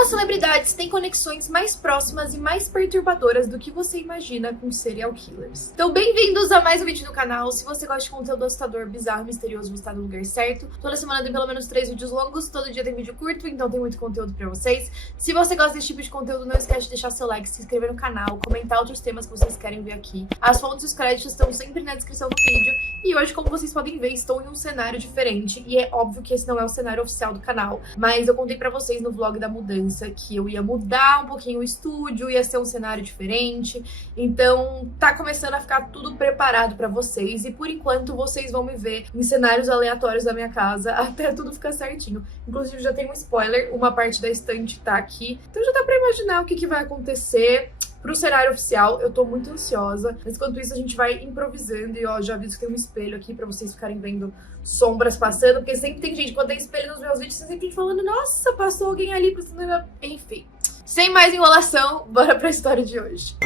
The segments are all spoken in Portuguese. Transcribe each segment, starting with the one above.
Algumas celebridades têm conexões mais próximas e mais perturbadoras do que você imagina com serial killers. Então, bem-vindos a mais um vídeo no canal. Se você gosta de conteúdo assustador, bizarro e misterioso, você está no lugar certo. Toda semana tem pelo menos 3 vídeos longos, todo dia tem vídeo curto, então tem muito conteúdo pra vocês. Se você gosta desse tipo de conteúdo, não esquece de deixar seu like, se inscrever no canal, comentar outros temas que vocês querem ver aqui. As fontes e os créditos estão sempre na descrição do vídeo. E hoje, como vocês podem ver, estou em um cenário diferente. E é óbvio que esse não é o cenário oficial do canal, mas eu contei pra vocês no vlog da mudança que eu ia mudar um pouquinho o estúdio, ia ser um cenário diferente. Então tá começando a ficar tudo preparado pra vocês e por enquanto vocês vão me ver em cenários aleatórios da minha casa até tudo ficar certinho. Inclusive já tem um spoiler, uma parte da estante tá aqui, então já dá pra imaginar o que vai acontecer. Pro cenário oficial, eu tô muito ansiosa. Mas enquanto isso, a gente vai improvisando. E ó, já aviso que tem um espelho aqui pra vocês ficarem vendo sombras passando. Porque sempre tem gente, quando tem espelho nos meus vídeos, sempre tem gente falando: nossa, passou alguém ali. Enfim, sem mais enrolação, bora pra história de hoje.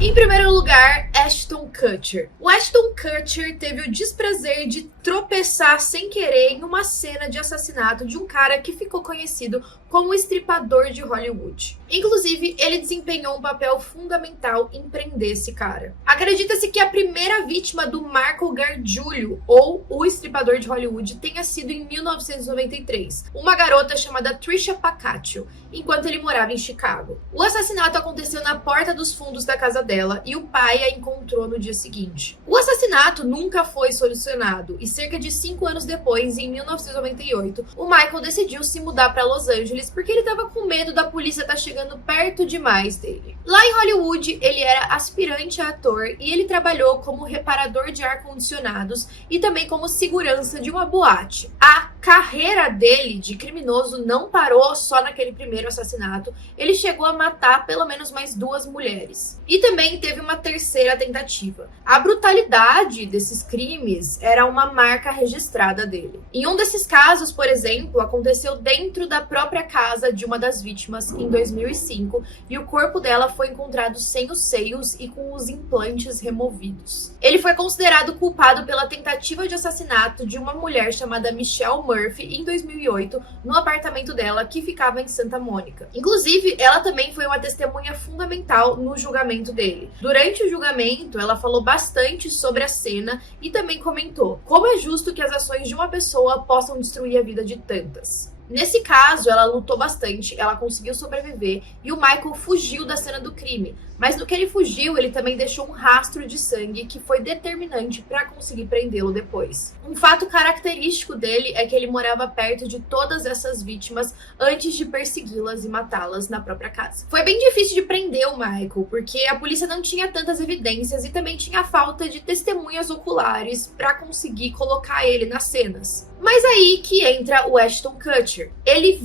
Em primeiro lugar, Ashton Kutcher. O Ashton Kutcher teve o desprazer de tropeçar sem querer em uma cena de assassinato de um cara que ficou conhecido como o estripador de Hollywood. Inclusive, ele desempenhou um papel fundamental em prender esse cara. Acredita-se que a primeira vítima do Marco Gargiulo, ou o estripador de Hollywood, tenha sido em 1993, uma garota chamada Trisha Pacaccio, enquanto ele morava em Chicago. O assassinato aconteceu na porta dos fundos da casa dela e o pai a encontrou no dia seguinte. O assassinato nunca foi solucionado e cerca de 5 anos depois, em 1998, o Michael decidiu se mudar para Los Angeles porque ele estava com medo da polícia estar chegando perto demais dele. Lá em Hollywood, ele era aspirante a ator e ele trabalhou como reparador de ar-condicionados e também como segurança de uma boate. A carreira dele de criminoso não parou só naquele primeiro assassinato, ele chegou a matar pelo menos mais 2 mulheres. E também teve uma terceira tentativa. A brutalidade desses crimes era uma marca registrada dele. Em um desses casos, por exemplo, aconteceu dentro da própria casa de uma das vítimas em 2005 e o corpo dela foi encontrado sem os seios e com os implantes removidos. Ele foi considerado culpado pela tentativa de assassinato de uma mulher chamada Michelle Murphy em 2008 no apartamento dela que ficava em Santa Mônica. Inclusive, ela também foi uma testemunha fundamental no julgamento dele. Durante o julgamento, ela falou bastante sobre a cena e também comentou como é justo que as ações de uma pessoa possam destruir a vida de tantas. Nesse caso, ela lutou bastante, ela conseguiu sobreviver e o Michael fugiu da cena do crime. Mas no que ele fugiu, ele também deixou um rastro de sangue que foi determinante para conseguir prendê-lo depois. Um fato característico dele é que ele morava perto de todas essas vítimas antes de persegui-las e matá-las na própria casa. Foi bem difícil de prender o Michael, porque a polícia não tinha tantas evidências e também tinha falta de testemunhas oculares para conseguir colocar ele nas cenas. Mas aí que entra o Ashton Kutcher. Ele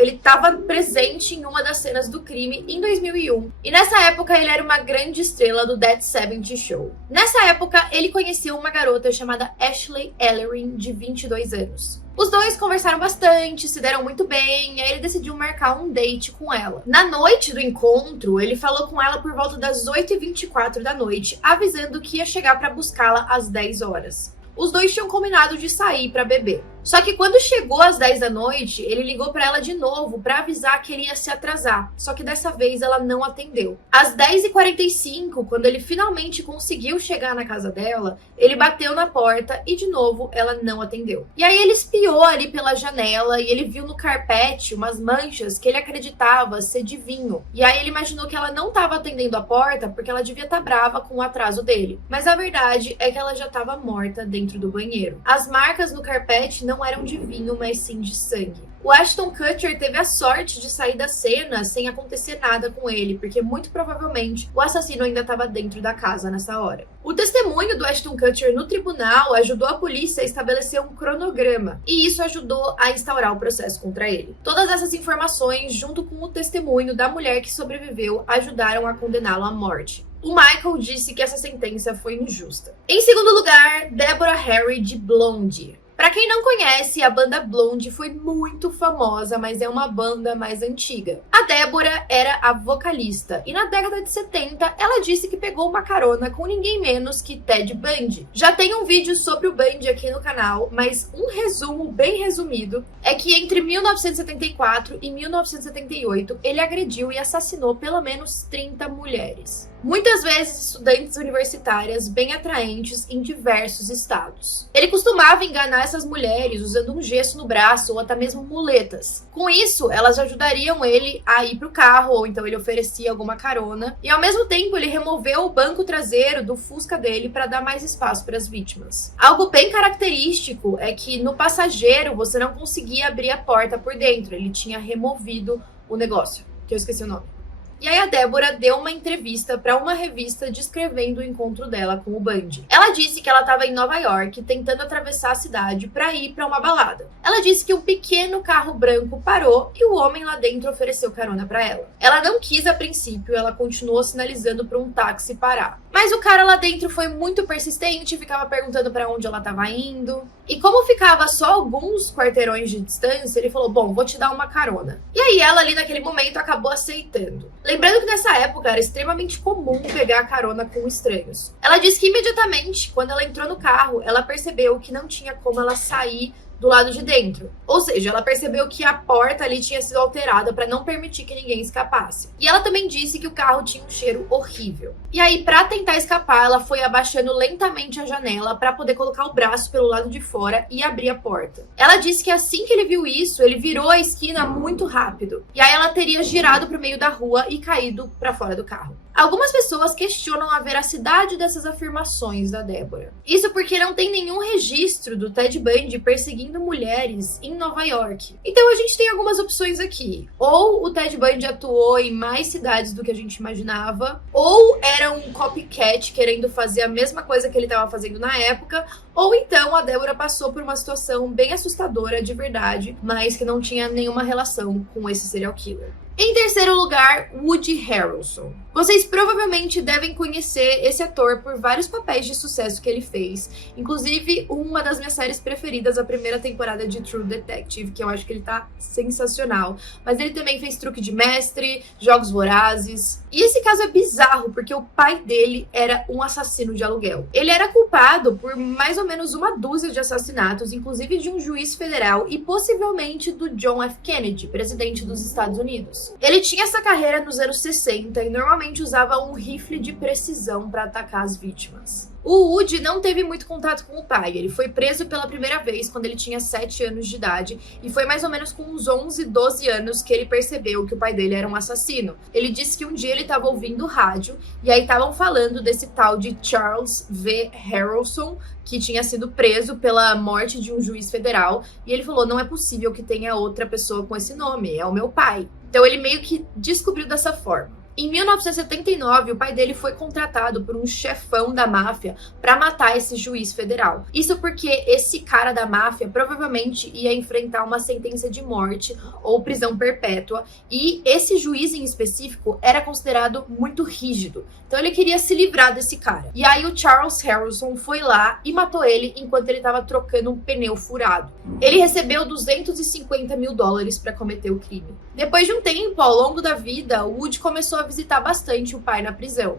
estava presente em uma das cenas do crime em 2001. E nessa época ele era uma grande estrela do Dead 70 Show. Nessa época ele conheceu uma garota chamada Ashley Ellerin, de 22 anos. Os dois conversaram bastante, se deram muito bem, e aí ele decidiu marcar um date com ela. Na noite do encontro, ele falou com ela por volta das 8h24 da noite, avisando que ia chegar para buscá-la às 10 horas. Os dois tinham combinado de sair para beber. Só que quando chegou às 10 da noite, ele ligou para ela de novo para avisar que ele ia se atrasar. Só que dessa vez ela não atendeu. Às 10h45, quando ele finalmente conseguiu chegar na casa dela, ele bateu na porta e de novo ela não atendeu. E aí ele espiou ali pela janela e ele viu no carpete umas manchas que ele acreditava ser de vinho. E aí ele imaginou que ela não estava atendendo a porta porque ela devia estar brava com o atraso dele. Mas a verdade é que ela já estava morta dentro do banheiro. As marcas no carpete não eram de vinho, mas sim de sangue. O Ashton Kutcher teve a sorte de sair da cena sem acontecer nada com ele, porque muito provavelmente o assassino ainda estava dentro da casa nessa hora. O testemunho do Ashton Kutcher no tribunal ajudou a polícia a estabelecer um cronograma, e isso ajudou a instaurar o processo contra ele. Todas essas informações, junto com o testemunho da mulher que sobreviveu, ajudaram a condená-lo à morte. O Michael disse que essa sentença foi injusta. Em segundo lugar, Deborah Harry, de Blondie. Pra quem não conhece, a banda Blonde foi muito famosa, mas é uma banda mais antiga. A Débora era a vocalista e na década de 70 ela disse que pegou uma carona com ninguém menos que Ted Bundy. Já tem um vídeo sobre o Bundy aqui no canal, mas um resumo bem resumido é que entre 1974 e 1978 ele agrediu e assassinou pelo menos 30 mulheres. Muitas vezes estudantes universitárias bem atraentes em diversos estados. Ele costumava enganar essas mulheres usando um gesso no braço ou até mesmo muletas. Com isso, elas ajudariam ele a ir para o carro ou então ele oferecia alguma carona. E ao mesmo tempo, ele removeu o banco traseiro do Fusca dele para dar mais espaço para as vítimas. Algo bem característico é que no passageiro você não conseguia abrir a porta por dentro. Ele tinha removido o negócio, que eu esqueci o nome. E aí a Débora deu uma entrevista para uma revista descrevendo o encontro dela com o Bundy. Ela disse que ela estava em Nova York tentando atravessar a cidade para ir para uma balada. Ela disse que um pequeno carro branco parou e o homem lá dentro ofereceu carona para ela. Ela não quis a princípio, ela continuou sinalizando para um táxi parar. Mas o cara lá dentro foi muito persistente, ficava perguntando para onde ela estava indo. E como ficava só alguns quarteirões de distância, ele falou, bom, vou te dar uma carona. E aí ela ali naquele momento acabou aceitando. Lembrando que nessa época era extremamente comum pegar carona com estranhos. Ela disse que imediatamente, quando ela entrou no carro, ela percebeu que não tinha como ela sair do lado de dentro. Ou seja, ela percebeu que a porta ali tinha sido alterada para não permitir que ninguém escapasse. E ela também disse que o carro tinha um cheiro horrível. E aí, para tentar escapar, ela foi abaixando lentamente a janela para poder colocar o braço pelo lado de fora e abrir a porta. Ela disse que assim que ele viu isso, ele virou a esquina muito rápido. E aí ela teria girado para o meio da rua e caído para fora do carro. Algumas pessoas questionam a veracidade dessas afirmações da Débora. Isso porque não tem nenhum registro do Ted Bundy perseguindo mulheres em Nova York. Então a gente tem algumas opções aqui. Ou o Ted Bundy atuou em mais cidades do que a gente imaginava, ou era um copycat querendo fazer a mesma coisa que ele estava fazendo na época, ou então a Débora passou por uma situação bem assustadora de verdade, mas que não tinha nenhuma relação com esse serial killer. Em terceiro lugar, Woody Harrelson. Vocês provavelmente devem conhecer esse ator por vários papéis de sucesso que ele fez. Inclusive, uma das minhas séries preferidas, a primeira temporada de True Detective, que eu acho que ele tá sensacional. Mas ele também fez Truque de Mestre, Jogos Vorazes. E esse caso é bizarro, porque o pai dele era um assassino de aluguel. Ele era culpado por mais ou menos uma dúzia de assassinatos, inclusive de um juiz federal e possivelmente do John F. Kennedy, presidente dos Estados Unidos. Ele tinha essa carreira nos anos 60 e normalmente usava um rifle de precisão para atacar as vítimas. O Woody não teve muito contato com o pai. Ele foi preso pela primeira vez quando ele tinha 7 anos de idade e foi mais ou menos com uns 11, 12 anos que ele percebeu que o pai dele era um assassino. Ele disse que um dia ele estava ouvindo rádio e aí estavam falando desse tal de Charles V. Harrelson, que tinha sido preso pela morte de um juiz federal, e ele falou, não é possível que tenha outra pessoa com esse nome, é o meu pai. Então ele meio que descobriu dessa forma. Em 1979, o pai dele foi contratado por um chefão da máfia para matar esse juiz federal. Isso porque esse cara da máfia provavelmente ia enfrentar uma sentença de morte ou prisão perpétua, e esse juiz em específico era considerado muito rígido. Então ele queria se livrar desse cara. E aí o Charles Harrelson foi lá e matou ele enquanto ele estava trocando um pneu furado. Ele recebeu $250 mil para cometer o crime. Depois de um tempo, ao longo da vida, o Woody começou a visitar bastante o pai na prisão.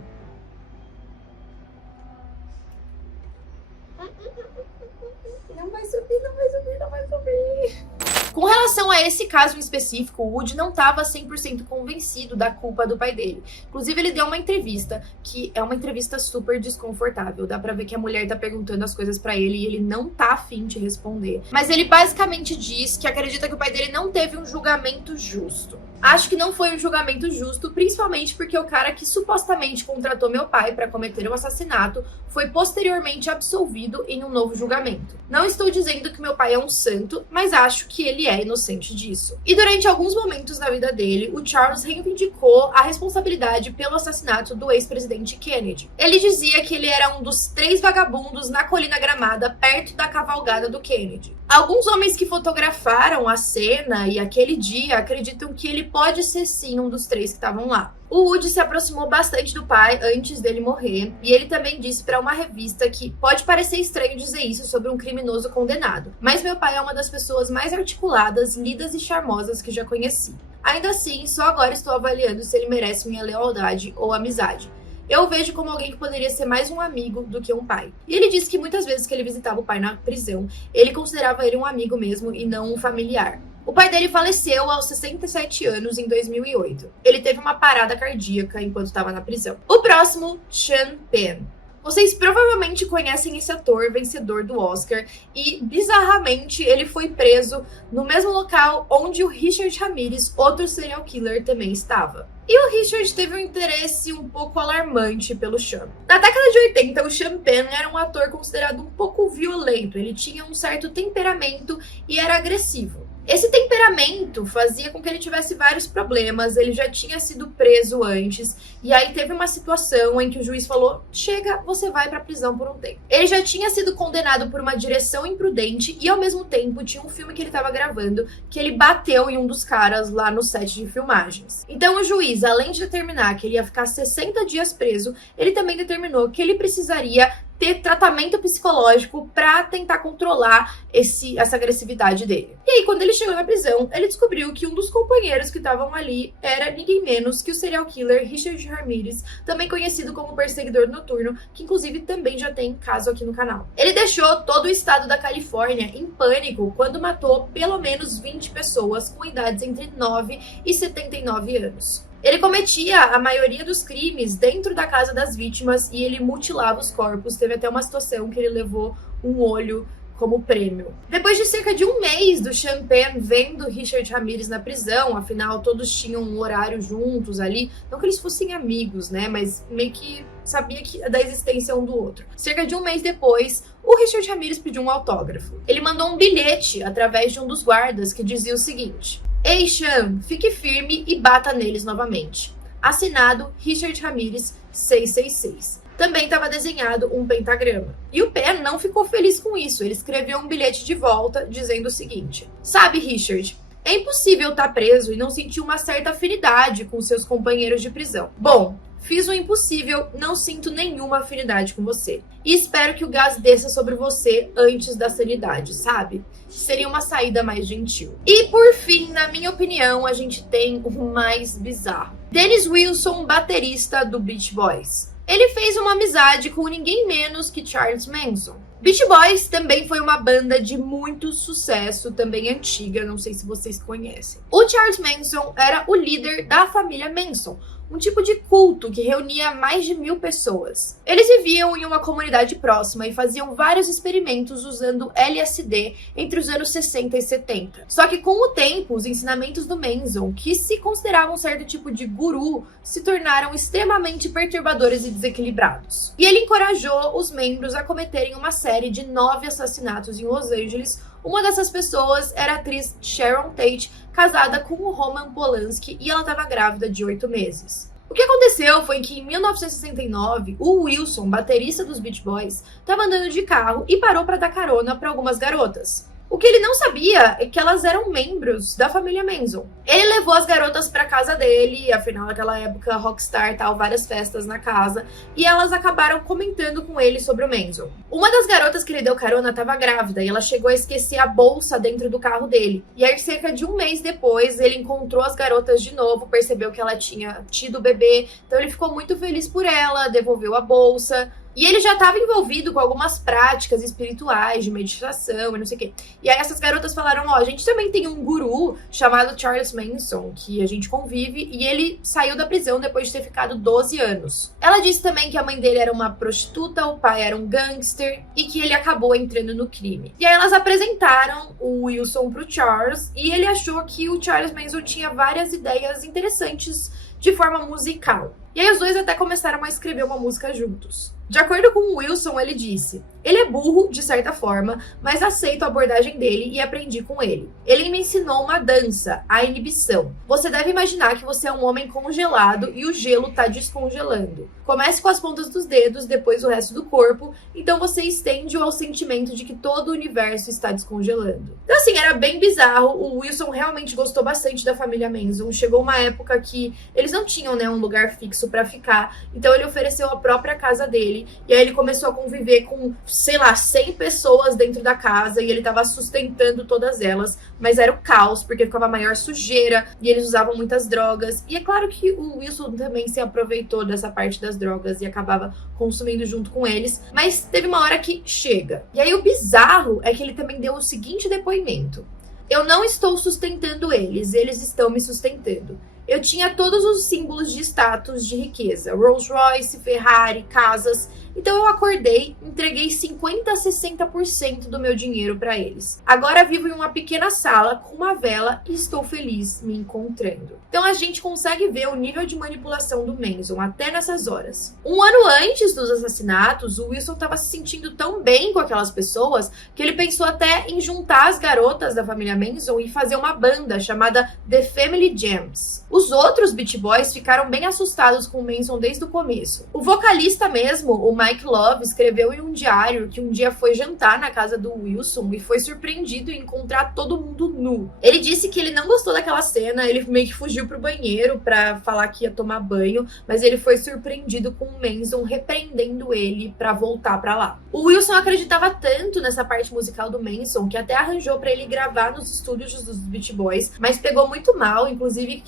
Não vai subir, não vai subir, não vai subir. Com relação a esse caso em específico, o Woody não estava 100% convencido da culpa do pai dele. Inclusive, ele deu uma entrevista, que é uma entrevista super desconfortável. Dá pra ver que a mulher tá perguntando as coisas pra ele e ele não tá afim de responder. Mas ele basicamente diz que acredita que o pai dele não teve um julgamento justo. Acho que não foi um julgamento justo, principalmente porque o cara que supostamente contratou meu pai para cometer um assassinato foi posteriormente absolvido em um novo julgamento. Não estou dizendo que meu pai é um santo, mas acho que ele é inocente disso. E durante alguns momentos da vida dele, o Charles reivindicou a responsabilidade pelo assassinato do ex-presidente Kennedy. Ele dizia que ele era um dos 3 vagabundos na Colina Gramada, perto da cavalgada do Kennedy. Alguns homens que fotografaram a cena e aquele dia acreditam que ele pode ser sim um dos 3 que estavam lá. O Woody se aproximou bastante do pai antes dele morrer, e ele também disse para uma revista que pode parecer estranho dizer isso sobre um criminoso condenado, mas meu pai é uma das pessoas mais articuladas, lidas e charmosas que já conheci. Ainda assim, só agora estou avaliando se ele merece minha lealdade ou amizade. Eu o vejo como alguém que poderia ser mais um amigo do que um pai. E ele disse que muitas vezes que ele visitava o pai na prisão, ele considerava ele um amigo mesmo e não um familiar. O pai dele faleceu aos 67 anos em 2008. Ele teve uma parada cardíaca enquanto estava na prisão. O próximo, Sean Penn. Vocês provavelmente conhecem esse ator vencedor do Oscar e, bizarramente, ele foi preso no mesmo local onde o Richard Ramirez, outro serial killer, também estava. E o Richard teve um interesse um pouco alarmante pelo Sean. Na década de 80, o Sean Penn era um ator considerado um pouco violento. Ele tinha um certo temperamento e era agressivo. Esse temperamento fazia com que ele tivesse vários problemas, ele já tinha sido preso antes, e aí teve uma situação em que o juiz falou, chega, você vai pra prisão por um tempo. Ele já tinha sido condenado por uma direção imprudente e ao mesmo tempo tinha um filme que ele estava gravando que ele bateu em um dos caras lá no set de filmagens. Então o juiz, além de determinar que ele ia ficar 60 dias preso, ele também determinou que ele precisaria ter tratamento psicológico para tentar controlar essa agressividade dele. E aí, quando ele chegou na prisão, ele descobriu que um dos companheiros que estavam ali era ninguém menos que o serial killer Richard Ramirez, também conhecido como Perseguidor Noturno, que inclusive também já tem caso aqui no canal. Ele deixou todo o estado da Califórnia em pânico quando matou pelo menos 20 pessoas com idades entre 9 e 79 anos. Ele cometia a maioria dos crimes dentro da casa das vítimas e ele mutilava os corpos. Teve até uma situação que ele levou um olho como prêmio. Depois de cerca de um mês do Sean Penn vendo Richard Ramirez na prisão, afinal todos tinham um horário juntos ali, não que eles fossem amigos, né, mas meio que sabia da existência um do outro. Cerca de um mês depois, o Richard Ramirez pediu um autógrafo. Ele mandou um bilhete através de um dos guardas que dizia o seguinte: Ei, Sean, fique firme e bata neles novamente. Assinado Richard Ramirez 666. Também estava desenhado um pentagrama. E o Penn não ficou feliz com isso. Ele escreveu um bilhete de volta dizendo o seguinte: Sabe, Richard, é impossível estar preso e não sentir uma certa afinidade com seus companheiros de prisão. Bom, fiz o impossível, não sinto nenhuma afinidade com você. E espero que o gás desça sobre você antes da sanidade, sabe? Seria uma saída mais gentil. E por fim, na minha opinião, a gente tem o mais bizarro. Dennis Wilson, baterista do Beach Boys. Ele fez uma amizade com ninguém menos que Charles Manson. Beach Boys também foi uma banda de muito sucesso, também antiga, não sei se vocês conhecem. O Charles Manson era o líder da família Manson, um tipo de culto que reunia mais de 1000 pessoas. Eles viviam em uma comunidade próxima e faziam vários experimentos usando LSD entre os anos 60 e 70. Só que com o tempo, os ensinamentos do Manson, que se consideravam um certo tipo de guru, se tornaram extremamente perturbadores e desequilibrados. E ele encorajou os membros a cometerem uma série de 9 assassinatos em Los Angeles. Uma dessas pessoas era a atriz Sharon Tate, casada com o Roman Polanski, e ela estava grávida de 8 meses. O que aconteceu foi que em 1969, o Wilson, baterista dos Beach Boys, estava andando de carro e parou para dar carona para algumas garotas. O que ele não sabia é que elas eram membros da família Manson. Ele levou as garotas para casa dele, afinal naquela época rockstar, tal, várias festas na casa, e elas acabaram comentando com ele sobre o Manson. Uma das garotas que ele deu carona estava grávida e ela chegou a esquecer a bolsa dentro do carro dele. E aí cerca de um mês depois ele encontrou as garotas de novo, percebeu que ela tinha tido o bebê, então ele ficou muito feliz por ela, devolveu a bolsa. E ele já estava envolvido com algumas práticas espirituais, de meditação e não sei o quê. E aí essas garotas falaram, a gente também tem um guru chamado Charles Manson, que a gente convive, e ele saiu da prisão depois de ter ficado 12 anos. Ela disse também que a mãe dele era uma prostituta, o pai era um gangster, e que ele acabou entrando no crime. E aí elas apresentaram o Wilson pro Charles, e ele achou que o Charles Manson tinha várias ideias interessantes de forma musical. E aí os dois até começaram a escrever uma música juntos. De acordo com o Wilson, ele disse: "Ele é burro, de certa forma, mas aceito a abordagem dele e aprendi com ele. Ele me ensinou uma dança, a inibição. Você deve imaginar que você é um homem congelado e o gelo tá descongelando. Comece com as pontas dos dedos, depois o resto do corpo, então você estende ao sentimento de que todo o universo está descongelando." Então, assim, era bem bizarro. O Wilson realmente gostou bastante da família Manson. Chegou uma época que eles não tinham, né, um lugar fixo pra ficar, então ele ofereceu a própria casa dele, e aí ele começou a conviver com, sei lá, 100 pessoas dentro da casa, e ele tava sustentando todas elas, mas era o caos, porque ficava maior sujeira, e eles usavam muitas drogas, e é claro que o Wilson também se aproveitou dessa parte das drogas e acabava consumindo junto com eles, mas teve uma hora que chega. E aí o bizarro é que ele também deu o seguinte depoimento: "Eu não estou sustentando eles, eles estão me sustentando. Eu tinha todos os símbolos de status, de riqueza, Rolls Royce, Ferrari, casas. Então eu acordei, entreguei 50 a 60% do meu dinheiro para eles. Agora vivo em uma pequena sala com uma vela e estou feliz me encontrando." Então a gente consegue ver o nível de manipulação do Manson até nessas horas. Um ano antes dos assassinatos, o Wilson estava se sentindo tão bem com aquelas pessoas que ele pensou até em juntar as garotas da família Manson e fazer uma banda chamada The Family Jams. Os outros Beach Boys ficaram bem assustados com o Manson desde o começo. O vocalista mesmo, o Mike Love, escreveu em um diário que um dia foi jantar na casa do Wilson e foi surpreendido em encontrar todo mundo nu. Ele disse que ele não gostou daquela cena, ele meio que fugiu pro banheiro pra falar que ia tomar banho, mas ele foi surpreendido com o Manson repreendendo ele pra voltar pra lá. O Wilson acreditava tanto nessa parte musical do Manson que até arranjou pra ele gravar nos estúdios dos Beach Boys, mas pegou muito mal, inclusive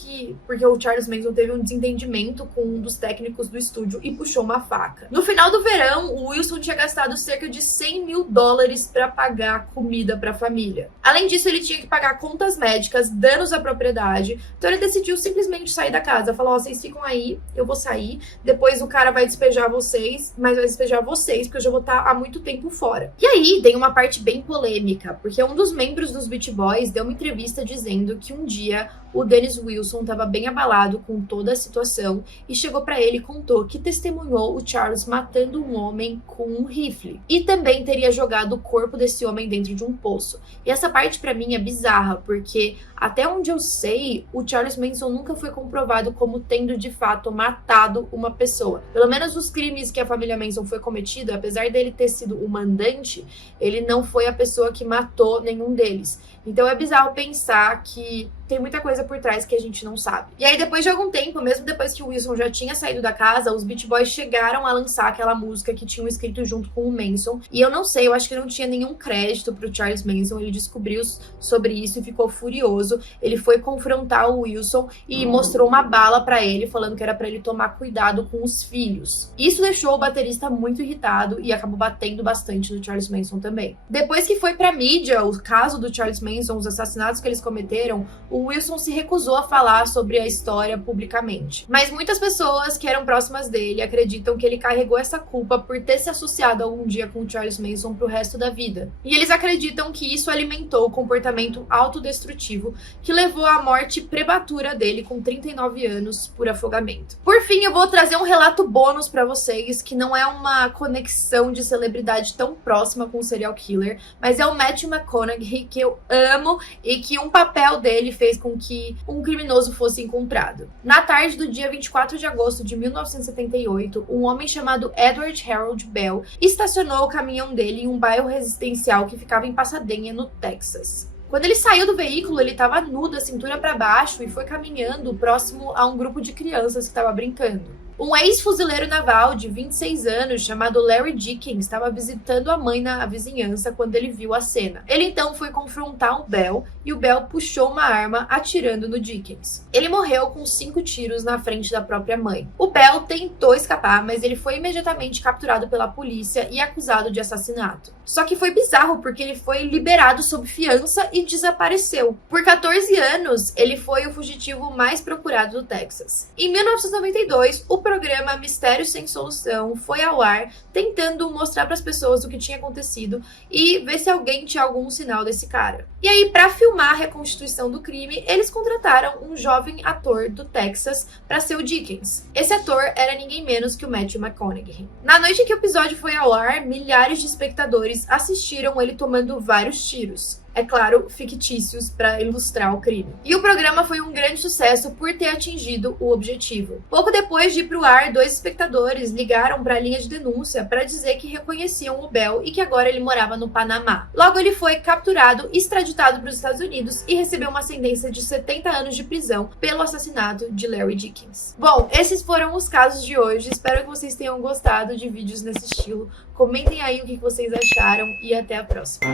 porque o Charles Manson teve um desentendimento com um dos técnicos do estúdio e puxou uma faca. No final do verão, o Wilson tinha gastado cerca de $100 mil para pagar comida para a família. Além disso, ele tinha que pagar contas médicas, danos à propriedade, então ele decidiu simplesmente sair da casa. Falou: "Ó, vocês ficam aí, eu vou sair, depois o cara vai despejar vocês, mas vai despejar vocês, porque eu já vou estar há muito tempo fora." E aí, tem uma parte bem polêmica, porque um dos membros dos Beach Boys deu uma entrevista dizendo que um dia o Dennis Wilson estava bem abalado com toda a situação e chegou para ele e contou que testemunhou o Charles matando um homem com um rifle e também teria jogado o corpo desse homem dentro de um poço. E essa parte para mim é bizarra, porque até onde eu sei, o Charles Manson nunca foi comprovado como tendo de fato matado uma pessoa. Pelo menos os crimes que a família Manson foi cometido, apesar dele ter sido o mandante, ele não foi a pessoa que matou nenhum deles. Então é bizarro pensar que tem muita coisa por trás que a gente não sabe. E aí, depois de algum tempo, mesmo depois que o Wilson já tinha saído da casa, os Beach Boys chegaram a lançar aquela música que tinham escrito junto com o Manson. E eu não sei, eu acho que não tinha nenhum crédito pro Charles Manson. Ele descobriu sobre isso e ficou furioso. Ele foi confrontar o Wilson e mostrou uma bala pra ele, falando que era pra ele tomar cuidado com os filhos. Isso deixou o baterista muito irritado e acabou batendo bastante no Charles Manson também. Depois que foi pra mídia o caso do Charles Manson, os assassinatos que eles cometeram, o Wilson se recusou a falar sobre a história publicamente. Mas muitas pessoas que eram próximas dele acreditam que ele carregou essa culpa por ter se associado algum dia com o Charles Manson pro resto da vida. E eles acreditam que isso alimentou o comportamento autodestrutivo que levou à morte prematura dele com 39 anos por afogamento. Por fim, eu vou trazer um relato bônus pra vocês, que não é uma conexão de celebridade tão próxima com o serial killer, mas é o Matthew McConaughey, que eu amo e que um papel dele fez com que um criminoso fosse encontrado. Na tarde do dia 24 de agosto de 1978, um homem chamado Edward Harold Bell estacionou o caminhão dele em um bairro residencial que ficava em Pasadena, no Texas. Quando ele saiu do veículo, ele estava nu da cintura para baixo e foi caminhando próximo a um grupo de crianças que estava brincando. Um ex-fuzileiro naval de 26 anos, chamado Larry Dickens, estava visitando a mãe na vizinhança quando ele viu a cena. Ele então foi confrontar o Bell e o Bell puxou uma arma atirando no Dickens. Ele morreu com 5 tiros na frente da própria mãe. O Bell tentou escapar, mas ele foi imediatamente capturado pela polícia e acusado de assassinato. Só que foi bizarro, porque ele foi liberado sob fiança e desapareceu. Por 14 anos, ele foi o fugitivo mais procurado do Texas. Em 1992, o programa Mistério Sem Solução foi ao ar, tentando mostrar para as pessoas o que tinha acontecido e ver se alguém tinha algum sinal desse cara. E aí, para filmar a reconstituição do crime, eles contrataram um jovem ator do Texas para ser o Dickens. Esse ator era ninguém menos que o Matthew McConaughey. Na noite que o episódio foi ao ar, milhares de espectadores assistiram ele tomando vários tiros. É claro, fictícios para ilustrar o crime. E o programa foi um grande sucesso por ter atingido o objetivo. Pouco depois de ir pro ar, 2 espectadores ligaram para a linha de denúncia para dizer que reconheciam o Bell e que agora ele morava no Panamá. Logo ele foi capturado, extraditado para os Estados Unidos e recebeu uma sentença de 70 anos de prisão pelo assassinato de Larry Dickens. Bom, esses foram os casos de hoje. Espero que vocês tenham gostado de vídeos nesse estilo. Comentem aí o que vocês acharam e até a próxima.